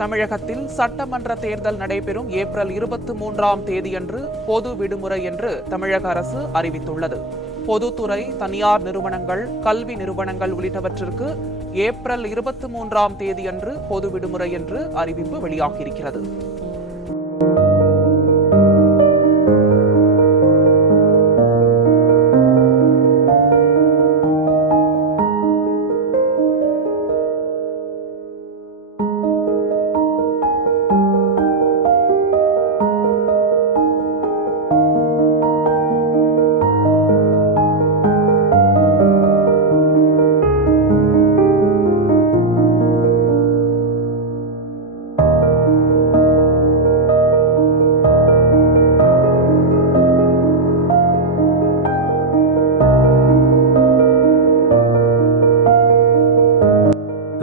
தமிழகத்தில் சட்டமன்ற தேர்தல் நடைபெறும் ஏப்ரல் 23ஆம் தேதியன்று பொது விடுமுறை என்று தமிழக அரசு அறிவித்துள்ளது. பொதுத்துறை, தனியார் நிறுவனங்கள், கல்வி நிறுவனங்கள் உள்ளிட்டவற்றிற்கு ஏப்ரல் 23ஆம் தேதியன்று பொது விடுமுறை என்று அறிவிப்பு வெளியாகியிருக்கிறது.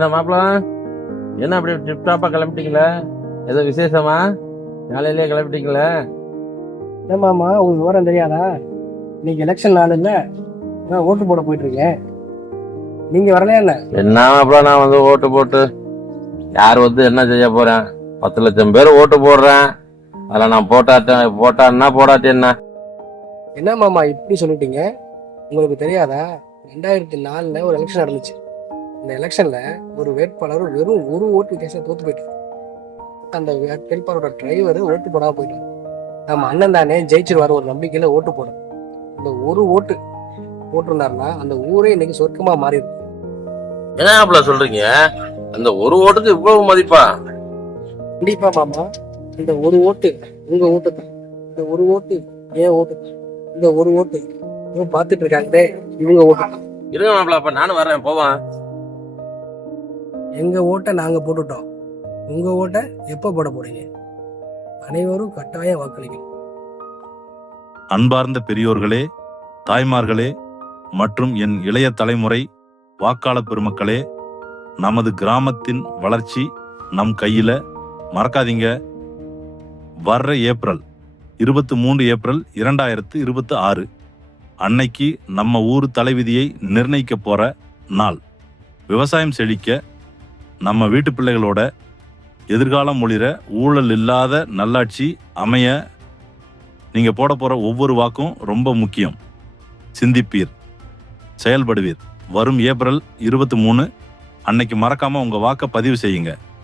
என்ன மாப்பிள, என்ன அப்படி டிப்டாப்பா கிளம்பிட்டீங்களா? ஏதோ விசேஷமா? காலையிலேயே கிளம்பிட்டீங்களா? ஏமாமா உங்களுக்கு விவரம் தெரியாதா? இன்னைக்கு எலெக்ஷன் நாள் இல்ல, நான் ஓட்டு போட போயிட்டு இருக்கேன். நீங்க வரலையா? என்ன மாப்பிள, நான் வந்து ஓட்டு போட்டு யார் வந்து என்ன செய்ய போறேன்? 10 லட்சம் பேர் ஓட்டு போடுறேன். அதில் நான் போட்டான்னா போடாட்டி என்ன மாமா இப்படி சொல்லிட்டீங்க? உங்களுக்கு தெரியாதா? 2004 ஒரு எலெக்ஷன் நடந்துச்சு. இந்த எலெக்ஷன்ல ஒரு வேட்பாளர் வெறும் ஒரு ஓட்டு வித்தியாசம் தோத்து போயிட்டார். அந்த வேட்பாளரோட டிரைவர் ஓட்டு போடாம போயிட்டார். நம்ம அண்ணன் தானே ஜெயிச்சிருவாரு ஒரு நம்பிக்கையில ஓட்டு போட. இந்த ஒரு ஓட்டு போட்டிருந்தாருன்னா அந்த ஊரே இன்னைக்கு சொர்க்கமா மாறி இருக்கு. என்ன மாப்பிள சொல்றீங்க? அந்த ஒரு ஓட்டுக்கு இவ்வளவு மதிப்பா? கண்டிப்பா மாமா, இந்த ஒரு ஓட்டு உங்க ஓட்டு தான். இந்த ஒரு ஓட்டு ஏன் ஓட்டு தான். இந்த ஒரு ஓட்டு பாத்துட்டு இருக்காங்களே இவங்க ஓட்டு தான். இருங்க மாப்பிள, அப்ப நானும் வரேன், போவான். எங்க ஓட்டை நாங்க போட்டுட்டோம், உங்க ஓட்டை எப்ப போட போறீங்க? அனைவரும் கட்டாயம் வாக்களிக்கணும். அன்பார்ந்த பெரியோர்களே, தாய்மார்களே மற்றும் என் இளைய தலைமுறை வாக்காளர் பெருமக்களே, நமது கிராமத்தின் வளர்ச்சி நம் கையில. மறக்காதீங்க, வர்ற ஏப்ரல் 23 ஏப்ரல் 2026 அன்னைக்கு நம்ம ஊர் தலைவிதியை நிர்ணயிக்க போற நாள். விவசாயம் செழிக்க, நம்ம வீட்டு பிள்ளைகளோட எதிர்காலம் ஒளிர, ஊழல் இல்லாத நல்லாட்சி அமைய நீங்க போட போற ஒவ்வொரு வாக்கும் ரொம்ப முக்கியம். சிந்திப்பீர், செயல்படுவீர். வரும் ஏப்ரல் 23 அன்னைக்கு மறக்காம உங்க வாக்க பதிவு செய்யுங்க.